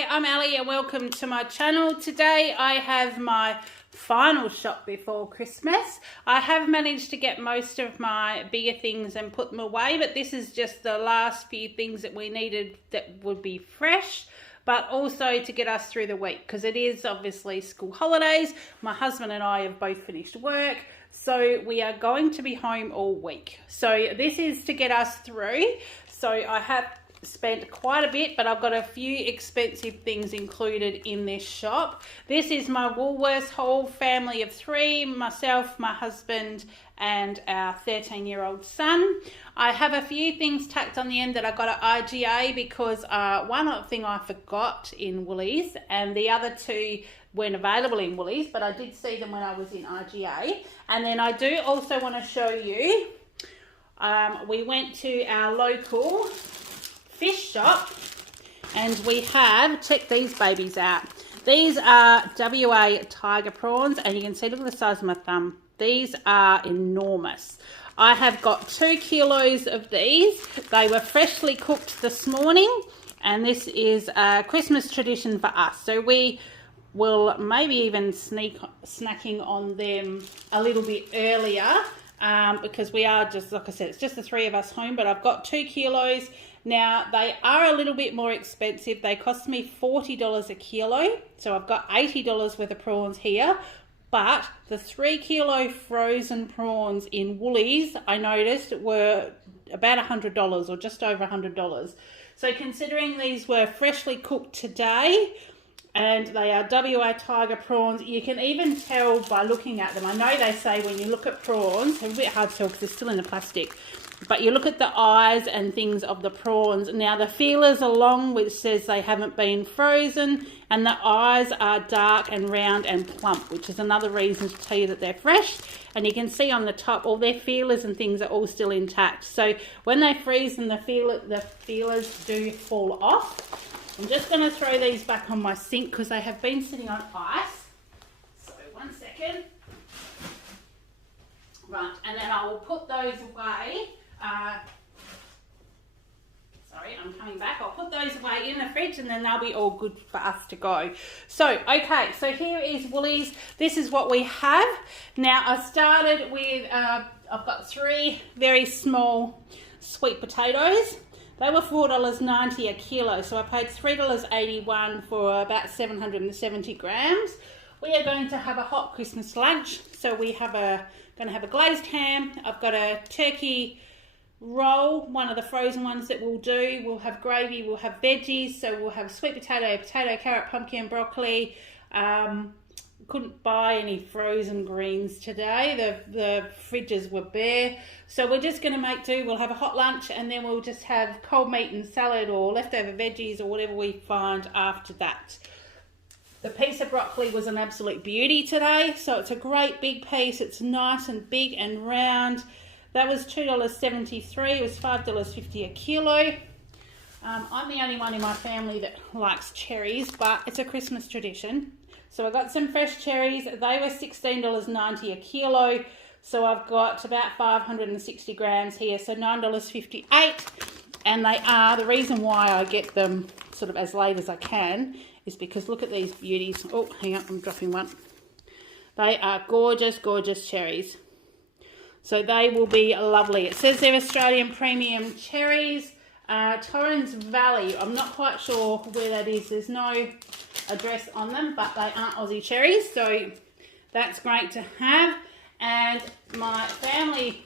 Hi, I'm Ali and welcome to my channel. Today I have my final shop before Christmas. I have managed to get most of my bigger things and put them away, but this is just the last few things that we needed that would be fresh, but also to get us through the week because it is obviously school holidays. My husband and I have both finished work, so we are going to be home all week. So this is to get us through. So I have spent quite a bit, but I've got a few expensive things included in this shop. This is my Woolworths whole family of three, myself, my husband, and our 13-year-old son. I have a few things tacked on the end that I got at IGA because one thing I forgot in Woolies and the other two weren't available in Woolies, but I did see them when I was in IGA. And then I do also want to show you, we went to our local fish shop and we have, check these babies out. These are WA tiger prawns and you can see, look at the size of my thumb. These are enormous. I have got 2 kilos of these. They were freshly cooked this morning and this is a Christmas tradition for us. So we will maybe even snacking on them a little bit earlier because we are just, like I said, it's just the three of us home, but I've got 2 kilos. Now, they are a little bit more expensive. They cost me $40 a kilo. So I've got $80 worth of prawns here. But the 3 kilo frozen prawns in Woolies, I noticed, were about $100 or just over $100. So considering these were freshly cooked today, and they are WA tiger prawns, you can even tell by looking at them. I know they say when you look at prawns, it's a bit hard to tell because they're still in the plastic, but you look at the eyes and things of the prawns. Now the feelers are long, which says they haven't been frozen, and the eyes are dark and round and plump, which is another reason to tell you that they're fresh. And you can see on the top, all their feelers and things are all still intact. So when they freeze and the feelers do fall off. I'm just going to throw these back on my sink because they have been sitting on ice. So 1 second. Right, and then I will put those away. Sorry, I'm coming back. I'll put those away in the fridge and then they'll be all good for us to go. So, okay, so here is Woolies. This is what we have. Now, I started with, I've got 3 very small sweet potatoes. They were $4.90 a kilo, so I paid $3.81 for about 770 grams. We are going to have a hot Christmas lunch, so we have going to have a glazed ham. I've got a turkey roll, one of the frozen ones that we'll do. We'll have gravy, we'll have veggies, so we'll have sweet potato, carrot, pumpkin, broccoli. Couldn't buy any frozen greens today. The fridges were bare. So we're just going to make do. We'll have a hot lunch and then we'll just have cold meat and salad or leftover veggies or whatever we find after that. The piece of broccoli was an absolute beauty today. So it's a great big piece. It's nice and big and round. That was $2.73. It was $5.50 a kilo. I'm the only one in my family that likes cherries, but it's a Christmas tradition. So I got some fresh cherries. They were $16.90 a kilo. So I've got about 560 grams here. So $9.58. And they are, the reason why I get them sort of as late as I can is because look at these beauties. Oh, hang on, I'm dropping one. They are gorgeous, gorgeous cherries. So they will be lovely. It says they're Australian premium cherries. Torrens Valley, I'm not quite sure where that is. There's no address on them, but they are Aussie cherries, so that's great to have. And my family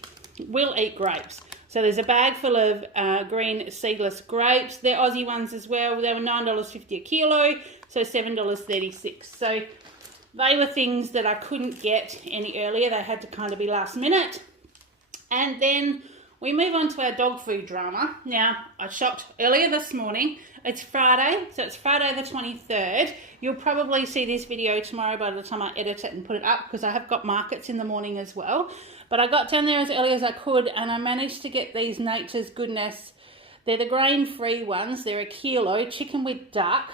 will eat grapes. So there's a bag full of green seedless grapes. They're Aussie ones as well. They were $9.50 a kilo, so $7.36. So they were things that I couldn't get any earlier. They had to kind of be last minute. And then we move on to our dog food drama. Now, I shopped earlier this morning. It's Friday, so it's Friday the 23rd. You'll probably see this video tomorrow by the time I edit it and put it up because I have got markets in the morning as well. But I got down there as early as I could and I managed to get these Nature's Goodness. They're the grain-free ones. They're a kilo, chicken with duck.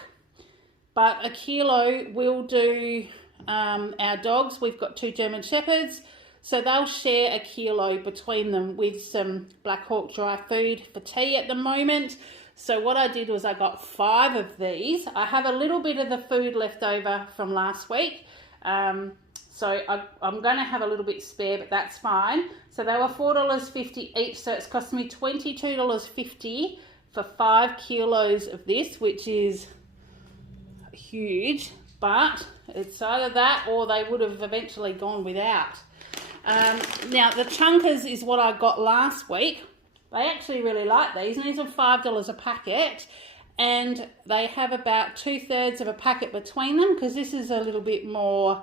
But a kilo will do our dogs. We've got 2 German Shepherds. So they'll share a kilo between them with some Black Hawk dry food for tea at the moment. So what I did was I got 5 of these. I have a little bit of the food left over from last week. So I'm going to have a little bit spare, but that's fine. So they were $4.50 each. So it's cost me $22.50 for 5 kilos of this, which is huge. But it's either that or they would have eventually gone without. Now, the chunkers is what I got last week. They actually really like these, and these are $5 a packet, and they have about 2/3 of a packet between them, because this is a little bit more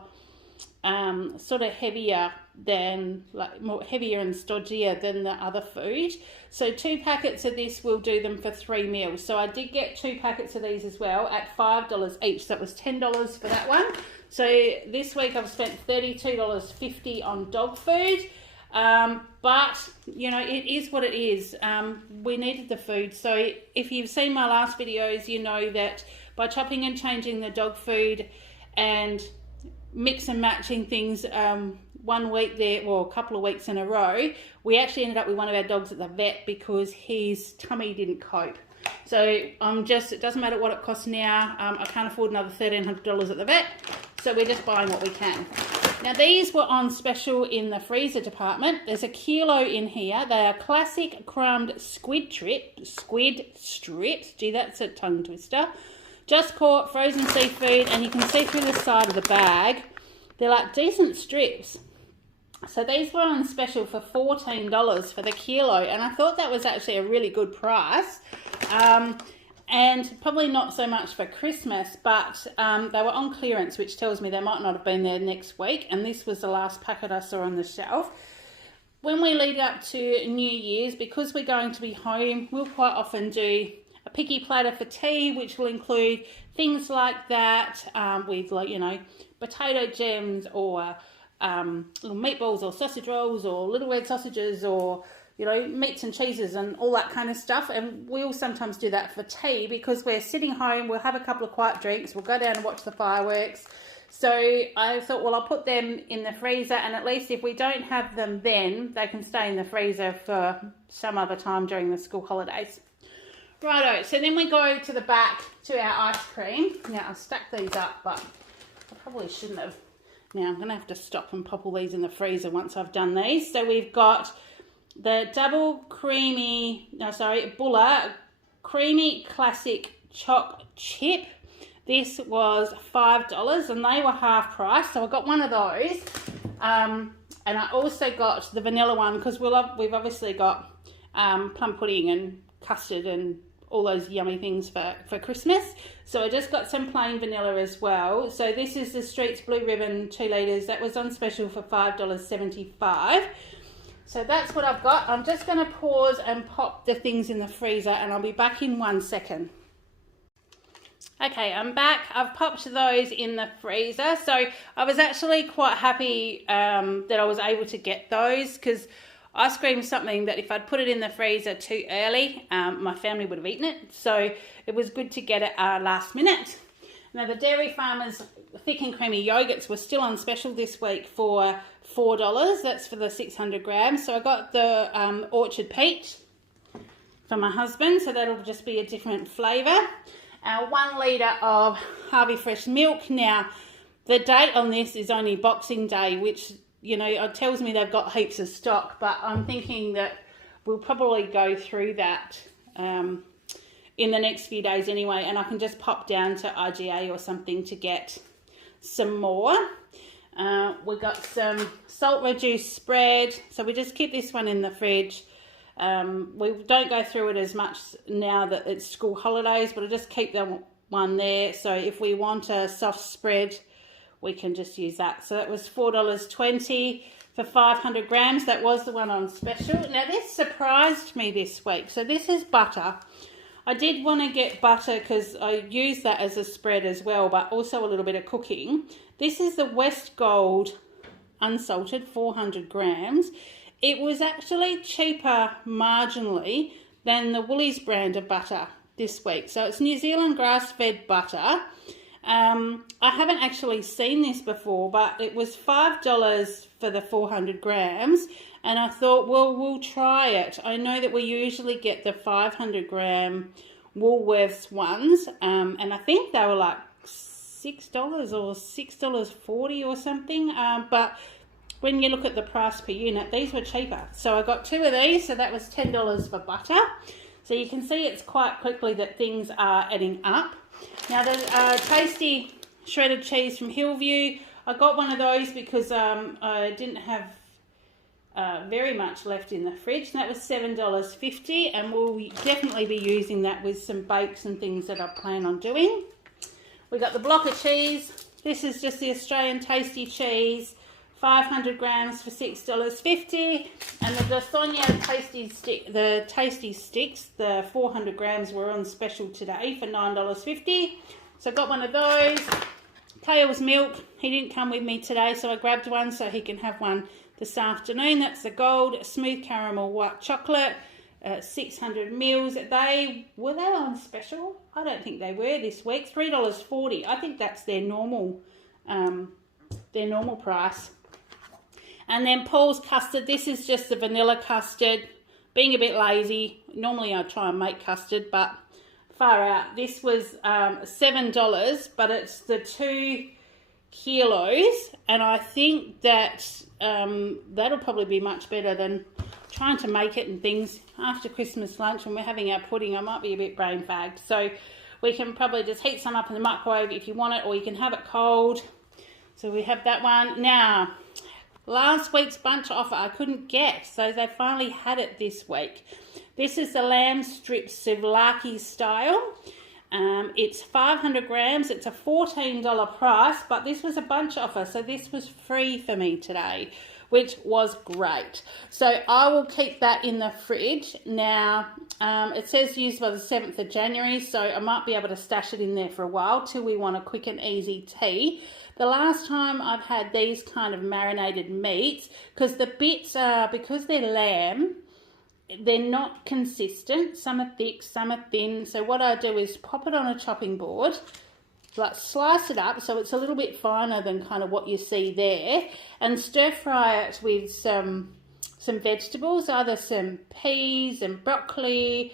sort of heavier than, like, more heavier and stodgier than the other food. So 2 packets of this will do them for 3 meals. So I did get 2 packets of these as well at $5 each. So that was $10 for that one. So this week I've spent $32.50 on dog food. But you know, it is what it is. We needed the food. So if you've seen my last videos, you know that by chopping and changing the dog food and mix and matching things, one week there, well, a couple of weeks in a row, we actually ended up with one of our dogs at the vet because his tummy didn't cope. So it doesn't matter what it costs now. I can't afford another $1,300 at the vet. So we're just buying what we can. Now these were on special in the freezer department. There's a kilo in here. They are classic crumbed squid strips. Gee, that's a tongue twister. Just caught frozen seafood, and you can see through the side of the bag. They're like decent strips. So these were on special for $14 for the kilo, and I thought that was actually a really good price. And probably not so much for Christmas, but they were on clearance, which tells me they might not have been there next week, and this was the last packet I saw on the shelf. When we lead up to New Year's, because we're going to be home, we'll quite often do a picky platter for tea, which will include things like that, with, like, you know, potato gems or little meatballs or sausage rolls or little red sausages or, you know, meats and cheeses and all that kind of stuff. And we'll sometimes do that for tea because we're sitting home, we'll have a couple of quiet drinks, we'll go down and watch the fireworks. So I thought, well, I'll put them in the freezer, and at least if we don't have them then, they can stay in the freezer for some other time during the school holidays. Righto, so then we go to the back to our ice cream. Now, I'll stack these up, but I probably shouldn't have. Now, I'm going to have to stop and pop all these in the freezer once I've done these. So we've got the Buller Creamy Classic Choc Chip. This was $5 and they were half price, so I got one of those. And I also got the vanilla one because we've obviously got plum pudding and custard and all those yummy things for Christmas. So I just got some plain vanilla as well. So this is the Streets Blue Ribbon 2 litres. That was on special for $5.75. So that's what I've got. I'm just going to pause and pop the things in the freezer, and I'll be back in 1 second. Okay, I'm back. I've popped those in the freezer. So I was actually quite happy that I was able to get those, because ice cream is something that if I'd put it in the freezer too early, my family would have eaten it. So it was good to get it last minute. Now the Dairy Farmers thick and creamy yogurts were still on special this week for $4. That's for the 600 grams. So I got the Orchard Peach for my husband. So that'll just be a different flavour. 1 litre of Harvey Fresh milk. Now the date on this is only Boxing Day, which, you know, it tells me they've got heaps of stock, but I'm thinking that we'll probably go through that in the next few days anyway, and I can just pop down to IGA or something to get some more. We got some salt reduced spread, so we just keep this one in the fridge. We don't go through it as much now that it's school holidays, but I just keep that one there, so if we want a soft spread, we can just use that. So that was $4.20 for 500 grams. That was the one on special. Now this surprised me this week. So this is butter. I did want to get butter because I use that as a spread as well, but also a little bit of cooking. This is the West Gold unsalted, 400 grams. It was actually cheaper marginally than the Woolies brand of butter this week. So it's New Zealand grass-fed butter. I haven't actually seen this before, but it was $5 for the 400 grams, and I thought, well, we'll try it. I know that we usually get the 500 gram Woolworths ones, and I think they were like $6 or $6.40 or something, but when you look at the price per unit, these were cheaper. So I got 2 of these, so that was $10 for butter. So you can see it's quite quickly that things are adding up. Now the tasty shredded cheese from Hillview, I got one of those because I didn't have very much left in the fridge. That was $7.50, and we'll definitely be using that with some bakes and things that I plan on doing. We got the block of cheese. This is just the Australian tasty cheese, 500 grams for $6.50, and the Dothonia tasty sticks, the 400 grams were on special today for $9.50. So I got one of those. Kale's milk, he didn't come with me today, so I grabbed one so he can have one this afternoon. That's the gold smooth caramel white chocolate, 600 mils. Were they on special? I don't think they were this week. $3.40. I think that's their normal price. And then Paul's custard. This is just the vanilla custard. Being a bit lazy, normally I try and make custard, but far out. This was $7, but it's the 2 kilos, and I think that that'll probably be much better than trying to make it and things after Christmas lunch when we're having our pudding. I might be a bit brain fagged, so we can probably just heat some up in the microwave if you want it, or you can have it cold. So we have that one. Now, last week's bunch offer I couldn't get, so they finally had it this week. This is the lamb strip souvlaki style. It's 500 grams. It's a $14 price, but this was a bunch offer, so this was free for me today, which was great. So I will keep that in the fridge. Now, it says used by the 7th of January, so I might be able to stash it in there for a while till we want a quick and easy tea. The last time I've had these kind of marinated meats, because the bits are, because they're lamb, they're not consistent. Some are thick, some are thin. So what I do is pop it on a chopping board, like slice it up so it's a little bit finer than kind of what you see there, and stir fry it with some vegetables, either some peas and broccoli,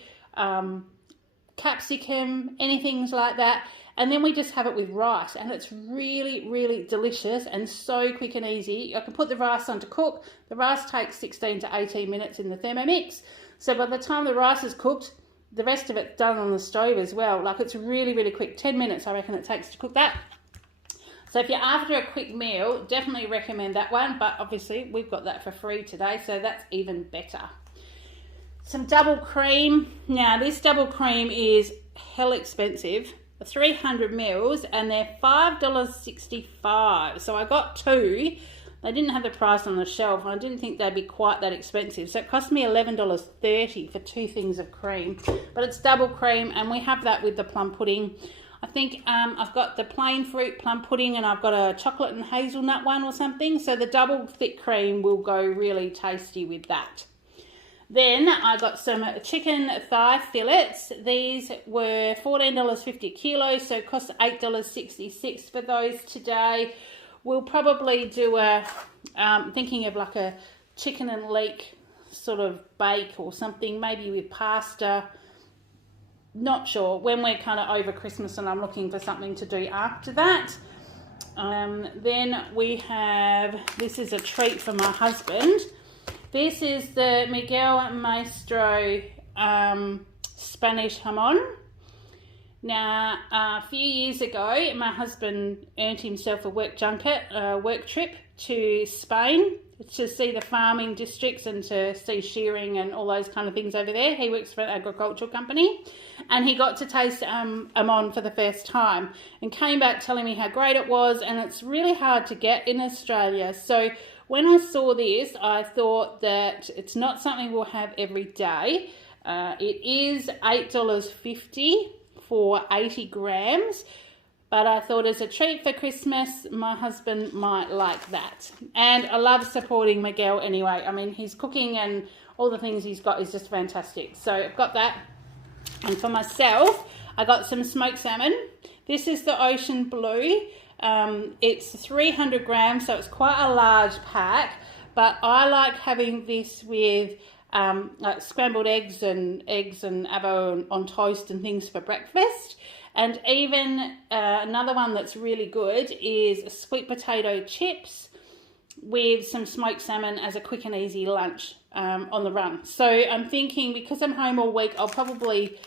capsicum, anything like that. And then we just have it with rice, and it's really, really delicious and so quick and easy. I can put the rice on to cook. The rice takes 16 to 18 minutes in the Thermomix. So by the time the rice is cooked, the rest of it's done on the stove as well. Like, it's really, really quick. 10 minutes, I reckon it takes to cook that. So if you're after a quick meal, definitely recommend that one. But obviously, we've got that for free today, so that's even better. Some double cream. Now, this double cream is hell expensive. 300 mils, and they're $5.65. So I got 2. They didn't have the price on the shelf, and I didn't think they'd be quite that expensive. So it cost me $11.30 for 2 things of cream. But it's double cream, and we have that with the plum pudding. I think I've got the plain fruit plum pudding, and I've got a chocolate and hazelnut one or something. So the double thick cream will go really tasty with that. Then I got some chicken thigh fillets. These were $14.50 a kilo, so it costs $8.66 for those today. We'll probably do thinking of like a chicken and leek sort of bake or something, maybe with pasta. Not sure, when we're kind of over Christmas and I'm looking for something to do after that. Then we have, this is a treat for my husband. This is the Miguel Maestro Spanish jamon. Now, a few years ago, my husband earned himself a work trip to Spain to see the farming districts and to see shearing and all those kind of things over there. He works for an agricultural company, and he got to taste jamon for the first time and came back telling me how great it was, and it's really hard to get in Australia. So when I saw this, I thought that it's not something we'll have every day. It is $8.50 for 80 grams, but I thought as a treat for Christmas, my husband might like that. And I love supporting Miguel anyway. I mean, his cooking and all the things he's got is just fantastic. So I've got that. And for myself, I got some smoked salmon. This is the Ocean Blue. It's 300 grams, so it's quite a large pack, but I like having this with like scrambled eggs and avo on toast and things for breakfast. And even another one that's really good is sweet potato chips with some smoked salmon as a quick and easy lunch on the run. So I'm thinking, because I'm home all week, I'll probably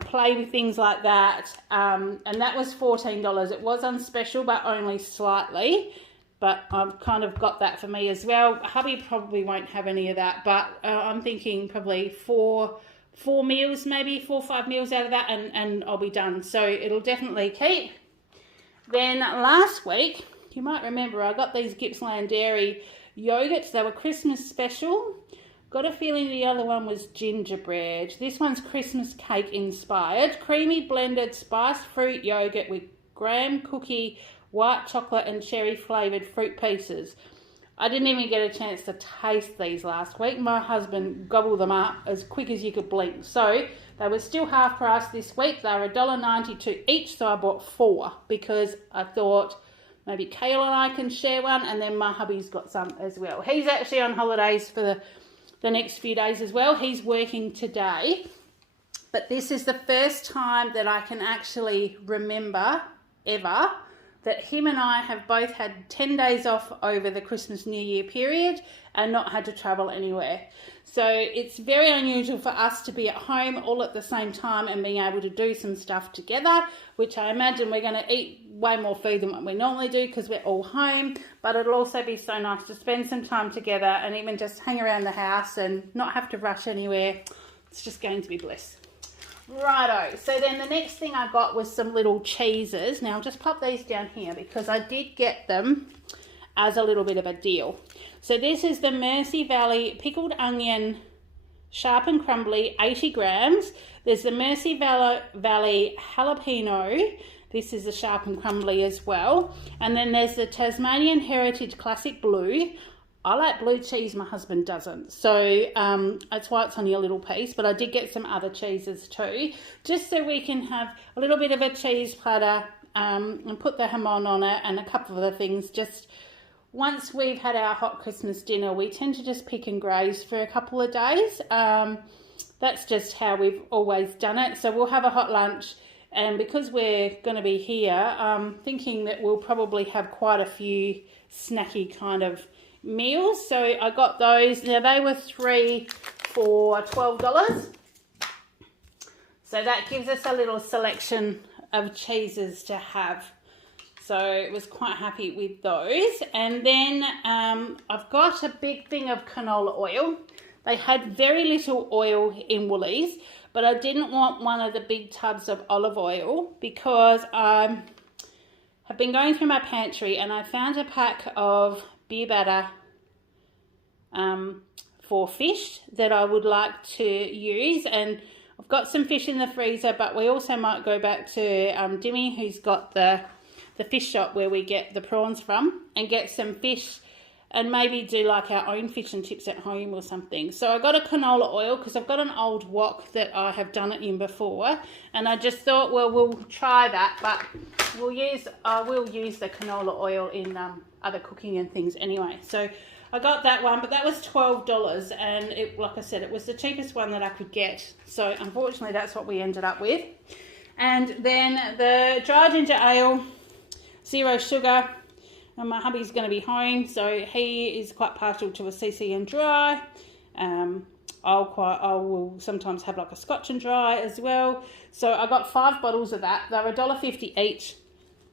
play with things like that. And that was $14. It was on special, but only slightly. But I've kind of got that for me as well. Hubby probably won't have any of that, but I'm thinking probably four meals, maybe 4 or 5 meals out of that, and I'll be done. So it'll definitely keep. Then last week, you might remember, I got these Gippsland Dairy yogurts. They were Christmas special. Got a feeling the other one was gingerbread. This one's Christmas cake inspired. Creamy blended spiced fruit yogurt with graham cookie, white chocolate and cherry flavoured fruit pieces. I didn't even get a chance to taste these last week. My husband gobbled them up as quick as you could blink. So they were still half price this week. They were $1.92 each, so I bought 4 because I thought maybe Kale and I can share one, and then my hubby's got some as well. He's actually on holidays for the next few days as well. He's working today, but this is the first time that I can actually remember ever that him and I have both had 10 days off over the Christmas New Year period and not had to travel anywhere. So it's very unusual for us to be at home all at the same time and being able to do some stuff together, which I imagine we're going to eat way more food than what we normally do because we're all home. But it'll also be so nice to spend some time together and even just hang around the house and not have to rush anywhere. It's just going to be bliss. Righto, so then the next thing I got was some little cheeses. Now I'll just pop these down here because I did get them as a little bit of a deal. So this is the Mersey Valley pickled onion, sharp and crumbly, 80 grams. There's the Mersey Valley jalapeno. This is the sharp and crumbly as well. And then there's the Tasmanian Heritage Classic Blue. I like blue cheese, my husband doesn't. So that's why it's only a little piece. But I did get some other cheeses too, just so we can have a little bit of a cheese platter and put the hamon on it and a couple of other things. Just once we've had our hot Christmas dinner, we tend to just pick and graze for a couple of days. That's just how we've always done it. So we'll have a hot lunch. And because we're going to be here, I'm thinking that we'll probably have quite a few snacky kind of meals. So I got those. Now they were 3 for $12. So that gives us a little selection of cheeses to have. So I was quite happy with those. And then I've got a big thing of canola oil. They had very little oil in Woolies, but I didn't want one of the big tubs of olive oil because I have been going through my pantry and I found a pack of beer batter for fish that I would like to use, and I've got some fish in the freezer, but we also might go back to Dimmy, who's got the fish shop where we get the prawns from, and get some fish and maybe do like our own fish and chips at home or something. So I got a canola oil because I've got an old wok that I have done it in before, and I just thought, well, we'll try that, but I will use the canola oil in other cooking and things anyway. So I got that one, but that was $12, and it, like I said, it was the cheapest one that I could get. So unfortunately, that's what we ended up with. And then the dry ginger ale, 0 sugar. And my hubby's going to be home, so he is quite partial to a CC and dry. I will sometimes have like a Scotch and dry as well. So I got 5 bottles of that. They're $1.50 each.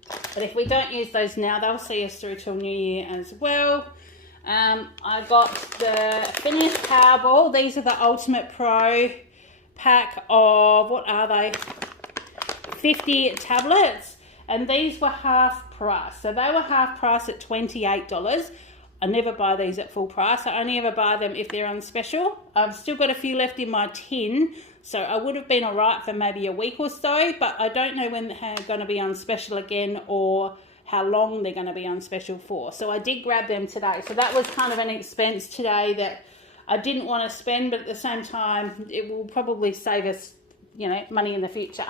But if we don't use those now, they'll see us through till New Year as well. I got the finished Powerball. These are the Ultimate Pro pack of, what are they? 50 tablets. And these were half price. So they were half price at $28. I never buy these at full price. I only ever buy them if they're on special. I've still got a few left in my tin, so I would have been all right for maybe a week or so, but I don't know when they're going to be on special again or how long they're going to be on special for. So I did grab them today. So that was kind of an expense today that I didn't want to spend, but at the same time, it will probably save us, you know, money in the future.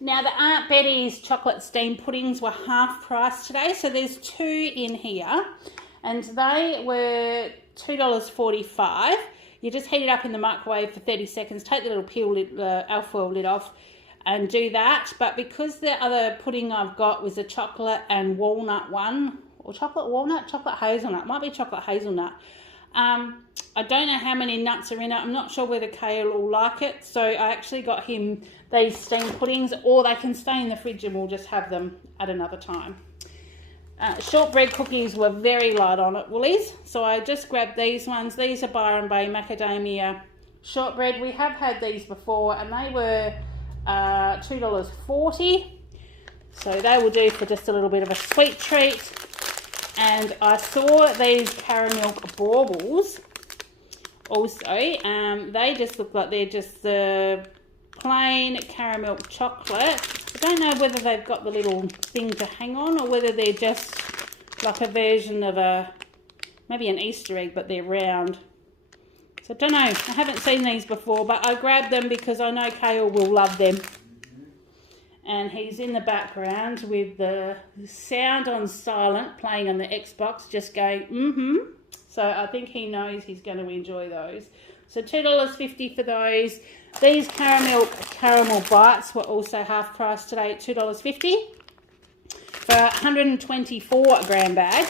Now, the Aunt Betty's chocolate steam puddings were half price today, so there's 2 in here, and they were $2.45. You just heat it up in the microwave for 30 seconds, take the little peel lid, alfoil lid off, and do that. But because the other pudding I've got was a chocolate and walnut one, or chocolate walnut, chocolate hazelnut, might be chocolate hazelnut. I don't know how many nuts are in it. I'm not sure whether Kale will like it. So I actually got him these steamed puddings, or they can stay in the fridge and we'll just have them at another time. Shortbread cookies were very light on at Woolies, so I just grabbed these ones. These are Byron Bay macadamia shortbread. We have had these before and they were $2.40, so they will do for just a little bit of a sweet treat. And I saw these caramel baubles also. They just look like they're just the plain caramel chocolate. I don't know whether they've got the little thing to hang on or whether they're just like a version of maybe an Easter egg, but they're round. So I don't know. I haven't seen these before, but I grabbed them because I know Kale will love them. And he's in the background with the sound on silent playing on the Xbox, just going, So I think he knows he's going to enjoy those. So $2.50 for those. These caramel bites were also half price today at $2.50 for a 124 gram bag.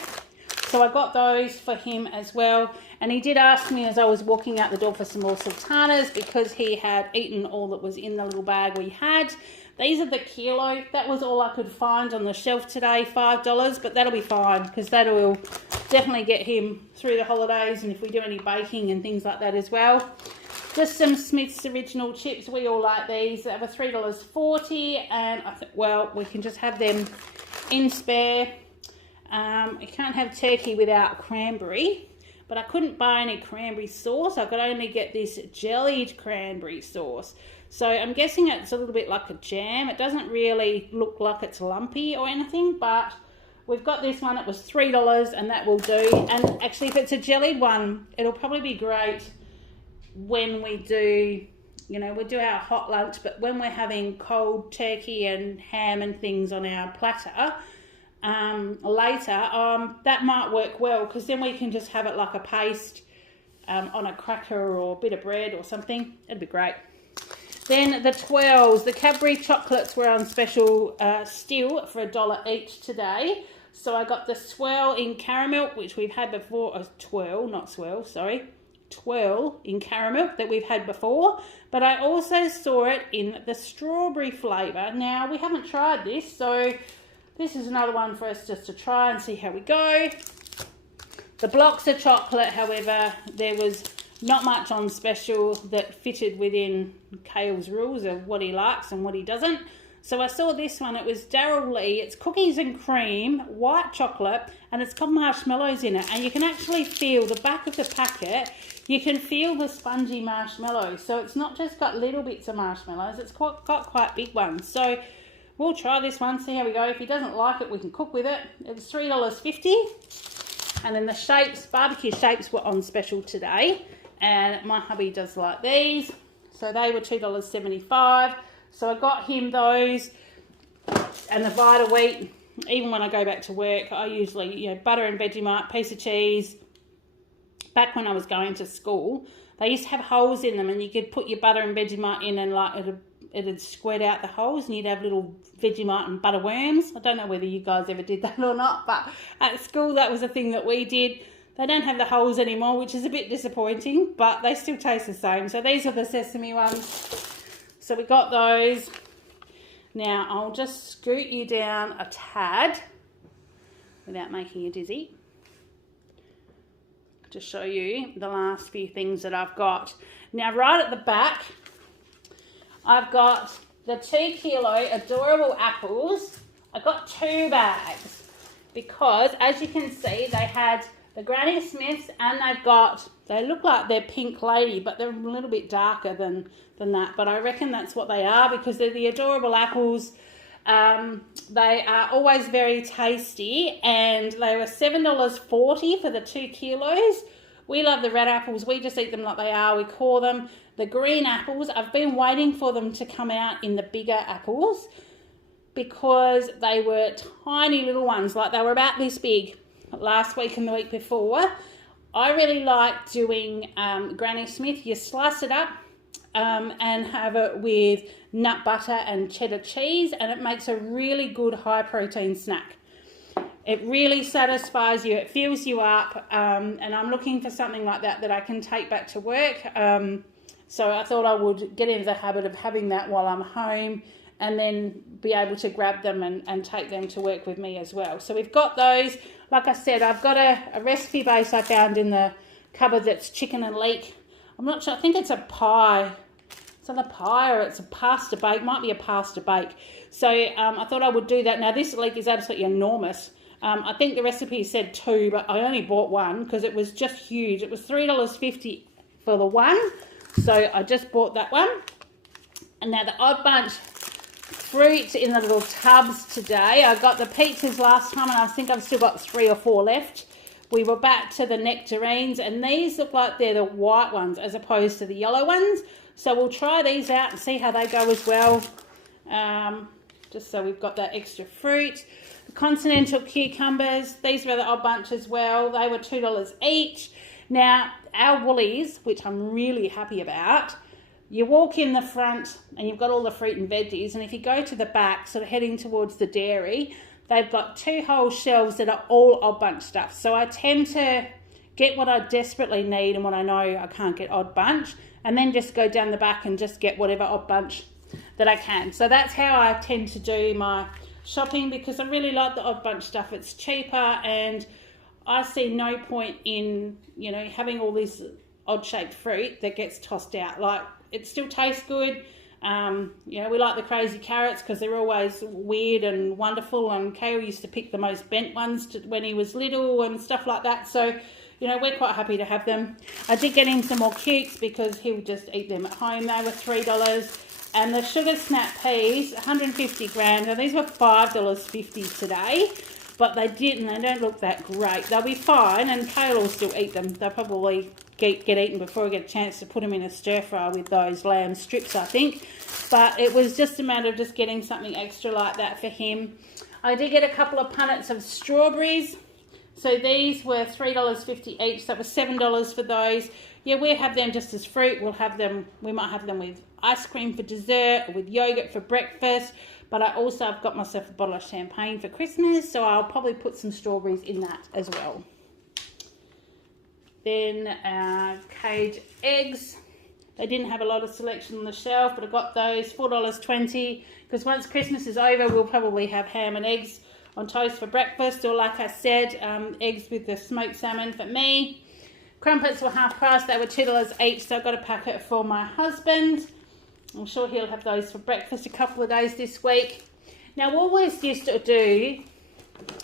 So I got those for him as well. And he did ask me as I was walking out the door for some more sultanas because he had eaten all that was in the little bag we had. These are the kilo. That was all I could find on the shelf today, $5, but that'll be fine because that will definitely get him through the holidays and if we do any baking and things like that as well. Just some Smith's Original chips. We all like these. They were $3.40 and I think, well, we can just have them in spare. You can't have turkey without cranberry, but I couldn't buy any cranberry sauce. I could only get this jellied cranberry sauce. So I'm guessing it's a little bit like a jam. It doesn't really look like it's lumpy or anything, but we've got this one. It was $3 and that will do. And actually, if it's a jellied one, it'll probably be great when we do, we do our hot lunch, but when we're having cold turkey and ham and things on our platter later, that might work well because then we can just have it like a paste on a cracker or a bit of bread or something. It'd be great. Then the 12s, the Cadbury chocolates were on special still for $1 each today. So I got the swirl in caramel, which we've had before. Twirl in caramel that we've had before. But I also saw it in the strawberry flavour. Now, we haven't tried this, so this is another one for us just to try and see how we go. The blocks of chocolate, however, there was not much on special that fitted within Kale's rules of what he likes and what he doesn't. So I saw this one. It was Darryl Lee. It's cookies and cream, white chocolate, and it's got marshmallows in it. And you can actually feel the back of the packet. You can feel the spongy marshmallows. So it's not just got little bits of marshmallows. It's got quite big ones. So we'll try this one, see how we go. If he doesn't like it, we can cook with it. It's $3.50. And then the shapes, barbecue shapes, were on special today. And my hubby does like these. So they were $2.75. So I got him those. And the Vita Wheat, even when I go back to work, I usually, butter and Vegemite, piece of cheese. Back when I was going to school, they used to have holes in them and you could put your butter and Vegemite in and like it'd squirt out the holes and you'd have little Vegemite and butter worms. I don't know whether you guys ever did that or not, but at school that was a thing that we did. They don't have the holes anymore, which is a bit disappointing, but they still taste the same. So these are the sesame ones. So we got those. Now I'll just scoot you down a tad without making you dizzy to show you the last few things that I've got. Now right at the back, I've got the 2 kilo adorable apples. I got 2 bags because as you can see, they had the Granny Smiths and they look like they're Pink Lady, but they're a little bit darker than that. But I reckon that's what they are because they're the adorable apples. They are always very tasty and they were $7.40 for the 2 kilos. We love the red apples. We just eat them like they are. We call them the green apples. I've been waiting for them to come out in the bigger apples because they were tiny little ones. Like they were about this big last week and the week before. I really like doing Granny Smith. You slice it up and have it with nut butter and cheddar cheese, and it makes a really good high protein snack. It really satisfies you, it fills you up, and I'm looking for something like that I can take back to work. So I thought I would get into the habit of having that while I'm home, and then be able to grab them and take them to work with me as well. So we've got those. Like I said, I've got a recipe base I found in the cupboard that's chicken and leek. I'm not sure, I think it's a pie. It's not a pie or it's a pasta bake. Might be a pasta bake. So I thought I would do that. Now this leek is absolutely enormous. I think the recipe said 2, but I only bought 1 because it was just huge. It was $3.50 for the one. So I just bought that one. And now the Odd Bunch fruit in the little tubs today. I got the peaches last time, and I think I've still got 3 or 4 left. We were back to the nectarines, and these look like they're the white ones as opposed to the yellow ones. So we'll try these out and see how they go as well. Just so we've got that extra fruit. The continental cucumbers, these were the Odd Bunch as well. They were $2 each. Now, our Woolies, which I'm really happy about, you walk in the front and you've got all the fruit and veggies, and if you go to the back, sort of heading towards the dairy, they've got 2 whole shelves that are all Odd Bunch stuff. So I tend to get what I desperately need and what I know I can't get Odd Bunch, and then just go down the back and just get whatever Odd Bunch that I can. So that's how I tend to do my shopping, because I really like the Odd Bunch stuff. It's cheaper, and I see no point in, you know, having all this odd shaped fruit that gets tossed out. Like, it still tastes good. You know, we like the crazy carrots because they're always weird and wonderful, and Kale used to pick the most bent ones when he was little and stuff like that. So, you know, we're quite happy to have them. I did get him some more cukes because he'll just eat them at home. They were $3. And the sugar snap peas, 150 grams. Now these were $5.50 today, but they don't look that great. They'll be fine, and Kale will still eat them. They'll probably get eaten before I get a chance to put them in a stir fry with those lamb strips, I think. But it was just a matter of just getting something extra like that for him. I did get a couple of punnets of strawberries. So these were $3.50 each. So that was $7 for those. Yeah, we have them just as fruit. We might have them with ice cream for dessert, or with yogurt for breakfast. But I've got myself a bottle of champagne for Christmas, so I'll probably put some strawberries in that as well. Then cage eggs. They didn't have a lot of selection on the shelf, but I got those, $4.20, because once Christmas is over, we'll probably have ham and eggs on toast for breakfast, or like I said, eggs with the smoked salmon for me. Crumpets were half price. They were $2 each, so I got a packet for my husband. I'm sure he'll have those for breakfast a couple of days this week. Now, Woolworths used to do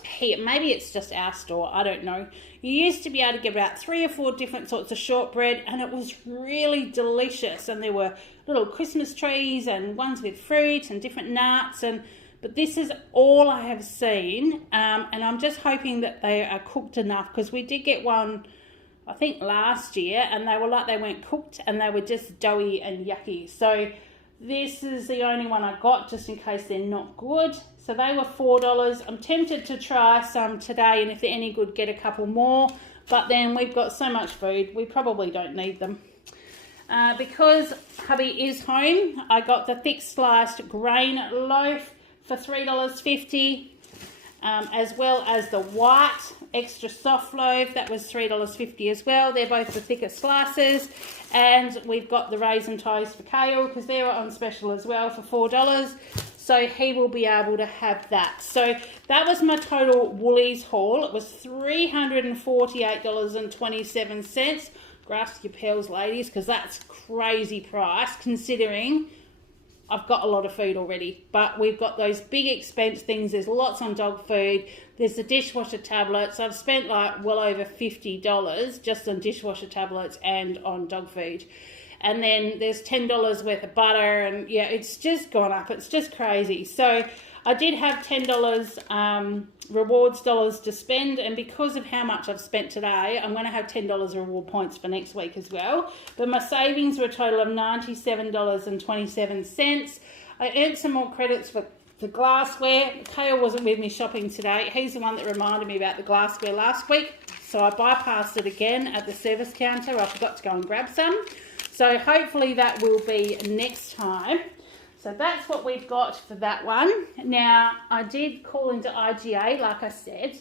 here, maybe it's just our store, I don't know. You used to be able to get about 3 or 4 different sorts of shortbread, and it was really delicious. And there were little Christmas trees and ones with fruit and different nuts. But this is all I have seen, and I'm just hoping that they are cooked enough, because we did get one, I think last year, and they weren't cooked, and they were just doughy and yucky. So this is the only one I got, just in case they're not good. So they were $4. I'm tempted to try some today, and if they're any good, get a couple more. But then we've got so much food, we probably don't need them. Because hubby is home, I got the thick sliced grain loaf for $3.50. As well as the white extra soft loaf, that was $3.50 as well. They're both the thicker slices. And we've got the raisin toast for Kale, because they were on special as well for $4. So he will be able to have that. So that was my total Woolies haul. It was $348.27. Grasp your pearls, ladies, because that's crazy price considering I've got a lot of food already. But we've got those big expense things. There's lots on dog food. There's the dishwasher tablets. I've spent like well over $50 just on dishwasher tablets and on dog food. And then there's $10 worth of butter, and yeah, it's just gone up. It's just crazy. So I did have $10 rewards dollars to spend, and because of how much I've spent today, I'm going to have $10 reward points for next week as well. But my savings were a total of $97.27. I earned some more credits for glassware. Kale wasn't with me shopping today. He's the one that reminded me about the glassware last week. so I bypassed it again at the service counter. I forgot to go and grab some. So hopefully that will be next time. So that's what we've got for that one. Now, I did call into IGA, like I said.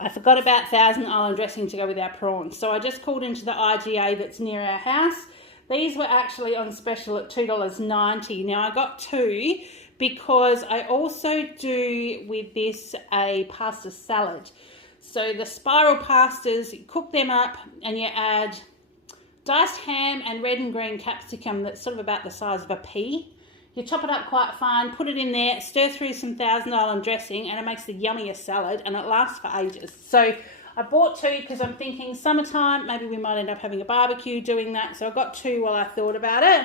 I forgot about Thousand Island dressing to go with our prawns. So I just called into the IGA that's near our house. These were actually on special at $2.90. Now, I got two because I also do with this a pasta salad. So the spiral pastas, you cook them up and you add diced ham and red and green capsicum that's sort of about the size of a pea. You chop it up quite fine, put it in there, stir through some Thousand Island dressing, and it makes the yummiest salad, and it lasts for ages. So I bought two because I'm thinking summertime, maybe we might end up having a barbecue doing that. So I got two while I thought about it.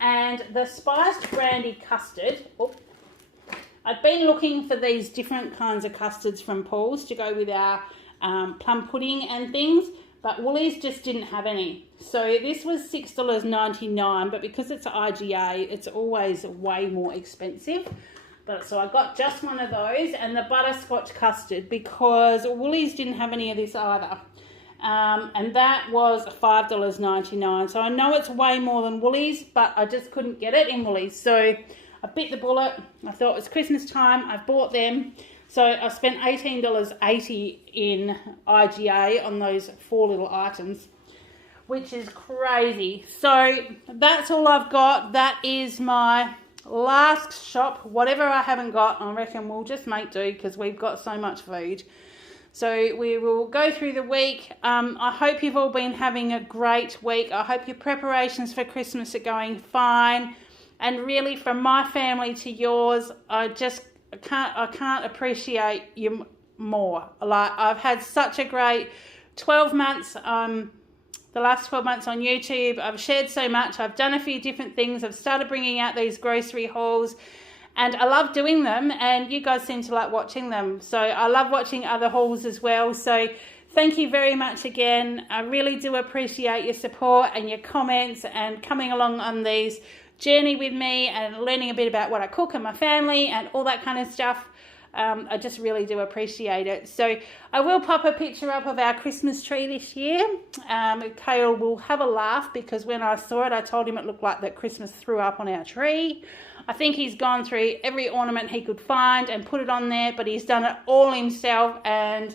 And the spiced brandy custard. Oh, I've been looking for these different kinds of custards from Paul's to go with our plum pudding and things, but Woolies just didn't have any. So this was $6.99, but because it's an IGA, it's always way more expensive. So I got just one of those and the butterscotch custard because Woolies didn't have any of this either. And that was $5.99. So I know it's way more than Woolies, but I just couldn't get it in Woolies. So I bit the bullet. I thought it was Christmas time. I bought them. So I spent $18.80 in IGA on those 4 little items, which is crazy. So that's all I've got. That is my last shop. Whatever I haven't got, I reckon we'll just make do because we've got so much food. So we will go through the week. I hope you've all been having a great week. I hope your preparations for Christmas are going fine. And really, from my family to yours, I can't appreciate you more. Like, I've had such a great 12 months, the last 12 months on YouTube. I've shared so much. I've done a few different things. I've started bringing out these grocery hauls and I love doing them, and you guys seem to like watching them. So I love watching other hauls as well. So thank you very much again. I really do appreciate your support and your comments and coming along on these journey with me and learning a bit about what I cook and my family and all that kind of stuff. I just really do appreciate it. So I will pop a picture up of our Christmas tree this year. Kale will have a laugh because when I saw it, I told him it looked like that Christmas threw up on our tree. I think he's gone through every ornament he could find and put it on there, but he's done it all himself and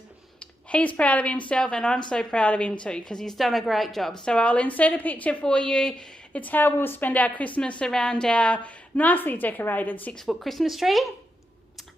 he's proud of himself and I'm so proud of him too because he's done a great job. So I'll insert a picture for you. It's how we'll spend our Christmas around our nicely decorated 6-foot Christmas tree.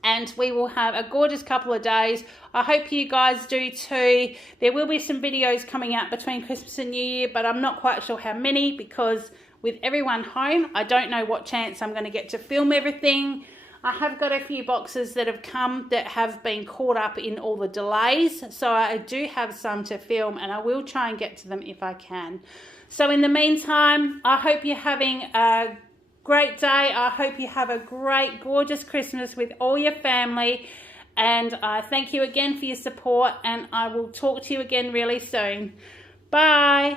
And we will have a gorgeous couple of days. I hope you guys do too. There will be some videos coming out between Christmas and New Year, but I'm not quite sure how many because with everyone home, I don't know what chance I'm going to get to film everything. I have got a few boxes that have come that have been caught up in all the delays. So I do have some to film and I will try and get to them if I can. So in the meantime, I hope you're having a great day. I hope you have a great, gorgeous Christmas with all your family. And I thank you again for your support and I will talk to you again really soon. Bye.